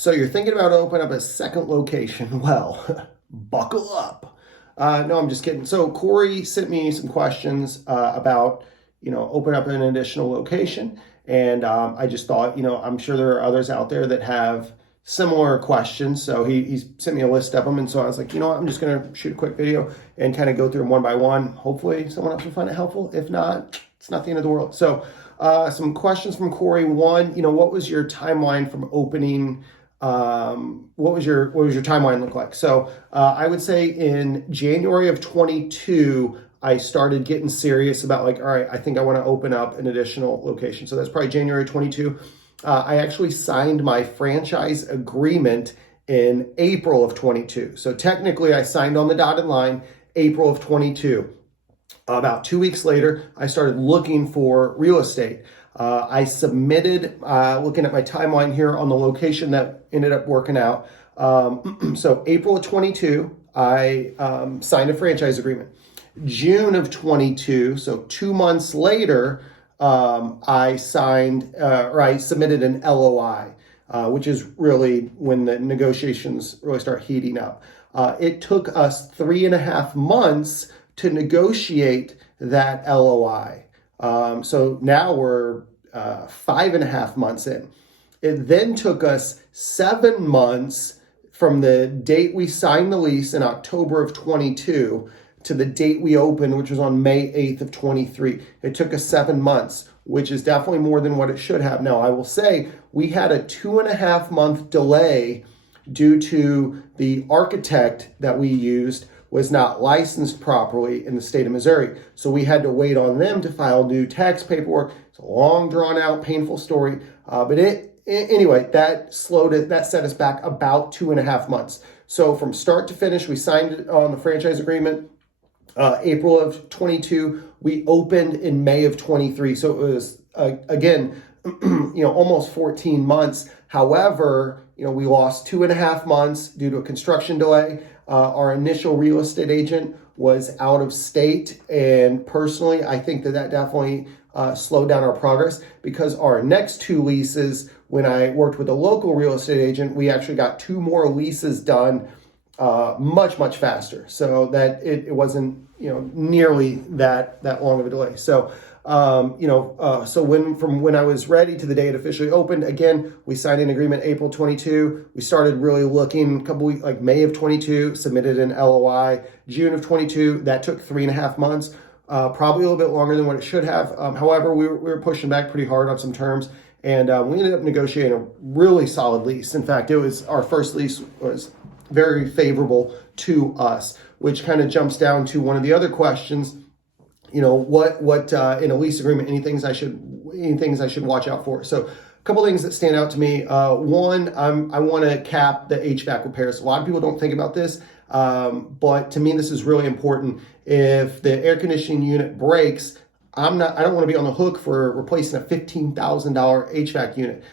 So you're thinking about opening up a second location. Well, buckle up. No, I'm just kidding. So Corey sent me some questions about, open up an additional location. And I just thought, I'm sure there are others out there that have similar questions. So he's sent me a list of them. And so I was like, I'm just going to shoot a quick video and kind of go through them one by one. Hopefully someone else will find it helpful. If not, it's not the end of the world. So some questions from Corey. One, what was your timeline from opening? What was your timeline look like? So I would say in January of 22, I started getting serious about all right, I think I want to open up an additional location. So that's probably January 22. I actually signed my franchise agreement in April of 22. So technically I signed on the dotted line April of 22. About 2 weeks later, I started looking for real estate. I submitted, looking at my timeline here on the location that ended up working out. So April of 22, I signed a franchise agreement. June of 22, so 2 months later, I submitted an LOI, which is really when the negotiations really start heating up. It took us 3.5 months to negotiate that LOI. So now we're 5.5 months in. It then took us 7 months from the date we signed the lease in October of 22 to the date we opened, which was on May 8th of 23. It took us 7 months, which is definitely more than what it should have. Now, I will say we had a 2.5 month delay due to the architect that we used was not licensed properly in the state of Missouri. So we had to wait on them to file new tax paperwork. It's a long, drawn out, painful story. Anyway, that set us back about 2.5 months. So from start to finish, we signed it on the franchise agreement. April of 22, we opened in May of 23. So it was, again, almost 14 months. However, we lost 2.5 months due to a construction delay. Our initial real estate agent was out of state. And personally, I think that definitely slowed down our progress, because our next 2 leases, when I worked with a local real estate agent, we actually got 2 more leases done much, much faster. So that it wasn't, nearly that long of a delay. So, so when I was ready to the day it officially opened, again, we signed an agreement April 22. We started really looking a couple weeks, like May of 22, submitted an LOI. June of 22, that took 3.5 months, probably a little bit longer than what it should have. However, we were pushing back pretty hard on some terms, and we ended up negotiating a really solid lease. In fact, our first lease was very favorable to us, which kind of jumps down to one of the other questions. What in a lease agreement, any things I should watch out for. So a couple things that stand out to me. One, I want to cap the HVAC repairs. A lot of people don't think about this, but to me, this is really important. If the air conditioning unit breaks, I don't want to be on the hook for replacing a $15,000 HVAC unit.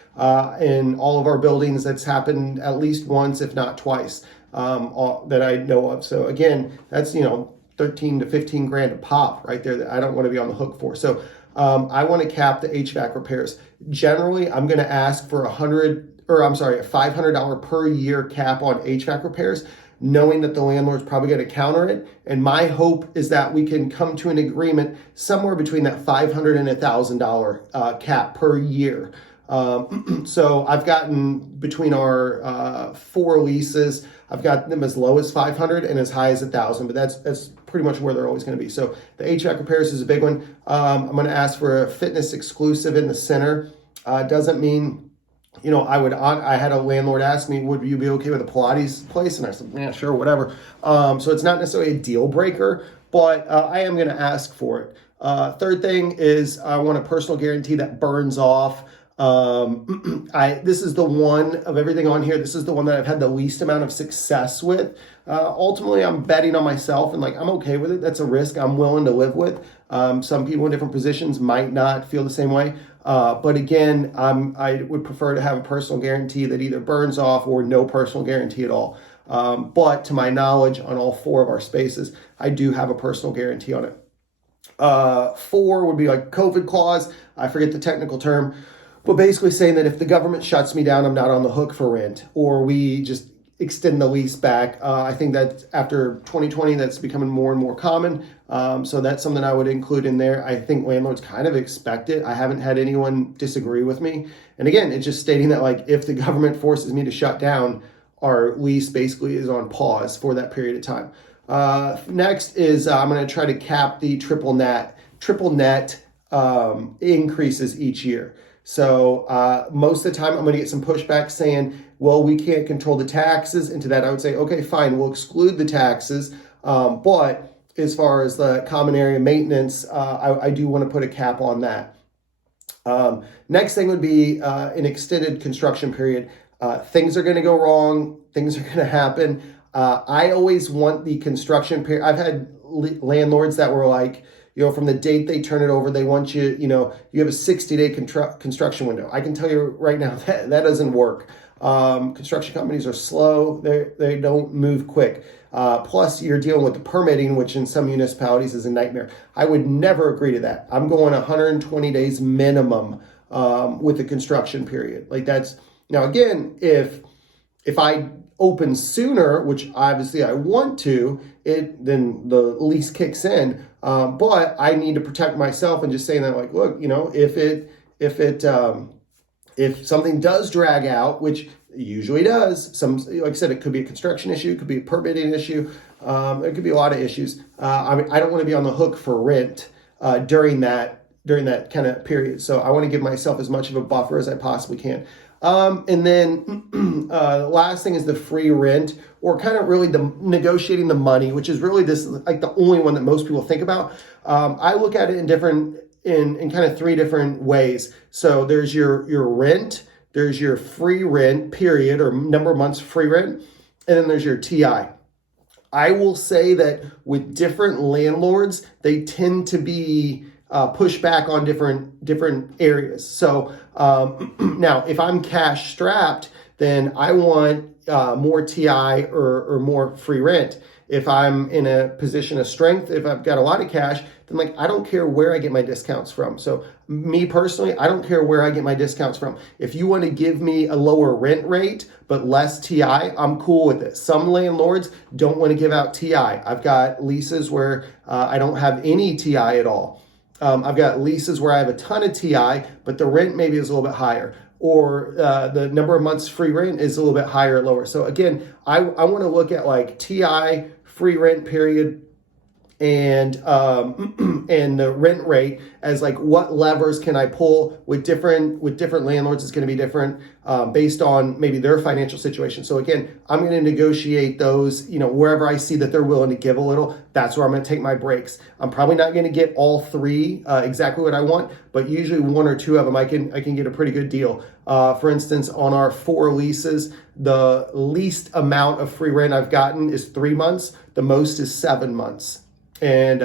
In all of our buildings, that's happened at least once, if not twice, that I know of. So again, that's, 13 to 15 grand a pop right there that I don't want to be on the hook for. So I want to cap the HVAC repairs. Generally, I'm going to ask for a $500 per year cap on HVAC repairs, knowing that the landlord's probably going to counter it. And my hope is that we can come to an agreement somewhere between that $500 and $1,000 cap per year. So I've gotten, between our 4 leases, I've got them as low as 500 and as high as 1,000, but that's pretty much where they're always going to be. So the HVAC repairs is a big one. I'm going to ask for a fitness exclusive in the center. Doesn't mean, I had a landlord ask me, would you be okay with a Pilates place? And I said, yeah, sure, whatever. So it's not necessarily a deal breaker, but I am going to ask for it. Third thing is I want a personal guarantee that burns off. This is the one of everything on here. This is the one that I've had the least amount of success with. Ultimately, I'm betting on myself, and I'm okay with it. That's a risk I'm willing to live with. Some people in different positions might not feel the same way. But again, I would prefer to have a personal guarantee that either burns off or no personal guarantee at all. But to my knowledge, on all 4 of our spaces, I do have a personal guarantee on it. 4 would be like COVID clause. I forget the technical term. but basically saying that if the government shuts me down, I'm not on the hook for rent, or we just extend the lease back. I think that after 2020, that's becoming more and more common. So that's something I would include in there. I think landlords kind of expect it. I haven't had anyone disagree with me. And again, it's just stating that like if the government forces me to shut down, our lease basically is on pause for that period of time. Next is I'm going to try to cap the triple net increases each year. So most of the time I'm going to get some pushback saying, well, we can't control the taxes. And to that I would say, okay, fine, we'll exclude the taxes. But as far as the common area maintenance, I do want to put a cap on that. Next thing would be an extended construction period. Things are going to go wrong. Things are going to happen. I always want the construction period. I've had landlords that were like, from the date they turn it over, they want you, you have a 60-day construction window. I can tell you right now that doesn't work. Construction companies are slow. They don't move quick. Plus, you're dealing with the permitting, which in some municipalities is a nightmare. I would never agree to that. I'm going 120 days minimum with the construction period. Like that's now again, if I open sooner, which obviously I want to, then the lease kicks in. But I need to protect myself and just saying that, like, look, if something does drag out, which it usually does, like I said, it could be a construction issue, it could be a permitting issue, it could be a lot of issues. I don't want to be on the hook for rent during that kind of period. So I want to give myself as much of a buffer as I possibly can. And then the last thing is the free rent, or kind of really the negotiating the money, which is really this like the only one that most people think about. I look at it in kind of three different ways. So there's your rent, there's your free rent period or number of months free rent, and then there's your TI. I will say that with different landlords, they tend to be push back on different areas. So now, if I'm cash strapped, then I want more TI or more free rent. If I'm in a position of strength, if I've got a lot of cash, then like I don't care where I get my discounts from. So me personally, I don't care where I get my discounts from. If you want to give me a lower rent rate but less TI, I'm cool with it. Some landlords don't want to give out TI. I've got leases where I don't have any TI at all. I've got leases where I have a ton of TI, but the rent maybe is a little bit higher, or the number of months free rent is a little bit higher or lower. So again, I want to look at like TI, free rent period, and and the rent rate as like what levers can I pull with different landlords. It's going to be different based on maybe their financial situation. So again, I'm going to negotiate those, wherever I see that they're willing to give a little, that's where I'm going to take my breaks. I'm probably not going to get all three exactly what I want, but usually one or two of them I can get a pretty good deal. For instance, on our 4 leases, the least amount of free rent I've gotten is 3 months. The most is 7 months. And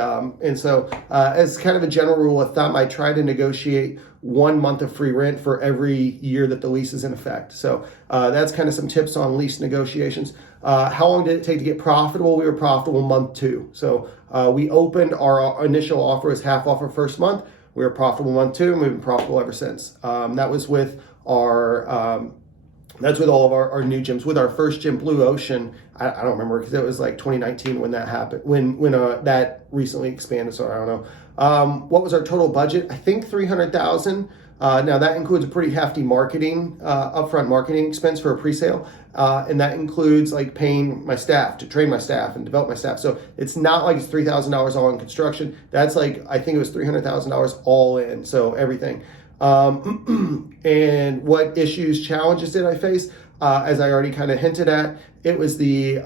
so as kind of a general rule of thumb, I try to negotiate 1 month of free rent for every year that the lease is in effect. So that's kind of some tips on lease negotiations. How long did it take to get profitable? We were profitable month 2. So we opened, our initial offer was half off our first month. We were profitable month 2, and we've been profitable ever since. That was with our that's with all of our new gyms. With our first gym, Blue Ocean, I don't remember because it was like 2019 when that happened, when that recently expanded. So I don't know. What was our total budget? I think $300,000. Now that includes a pretty hefty upfront marketing expense for a pre-sale. And that includes like paying my staff to train my staff and develop my staff. So it's not like it's $3,000 all in construction. That's like, I think it was $300,000 all in. So everything. And what challenges did I face? As I already kind of hinted at, it was the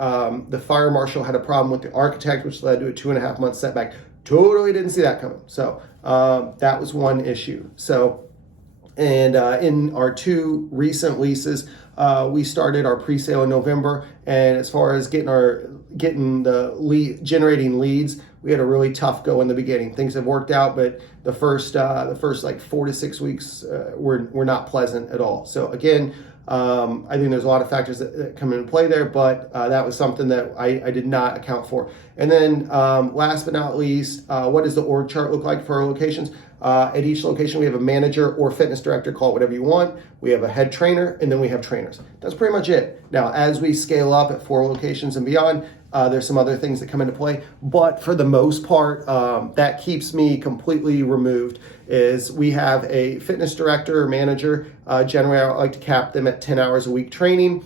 fire marshal had a problem with the architect, which led to a 2.5 month setback. Totally didn't see that coming. So that was one issue. So, and in our 2 recent leases, we started our pre-sale in November, and as far as generating leads, we had a really tough go in the beginning. Things have worked out, but the first like 4 to 6 weeks were not pleasant at all. So again, I think there's a lot of factors that come into play there, but that was something that I did not account for. And then last but not least, what does the org chart look like for our locations? At each location, we have a manager or fitness director, call it whatever you want. We have a head trainer, and then we have trainers. That's pretty much it. Now, as we scale up at 4 locations and beyond, there's some other things that come into play, but for the most part, that keeps me completely removed. Is we have a fitness director or manager. Generally, I like to cap them at 10 hours a week training.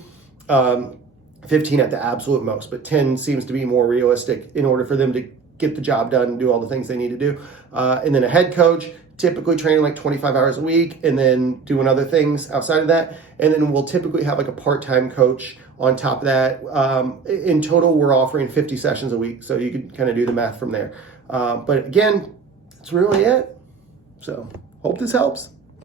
15 at the absolute most, but 10 seems to be more realistic in order for them to get the job done and do all the things they need to do. And then a head coach, typically training like 25 hours a week and then doing other things outside of that. And then we'll typically have like a part-time coach on top of that. In total, we're offering 50 sessions a week. So you can kind of do the math from there. But again, that's really it. So hope this helps.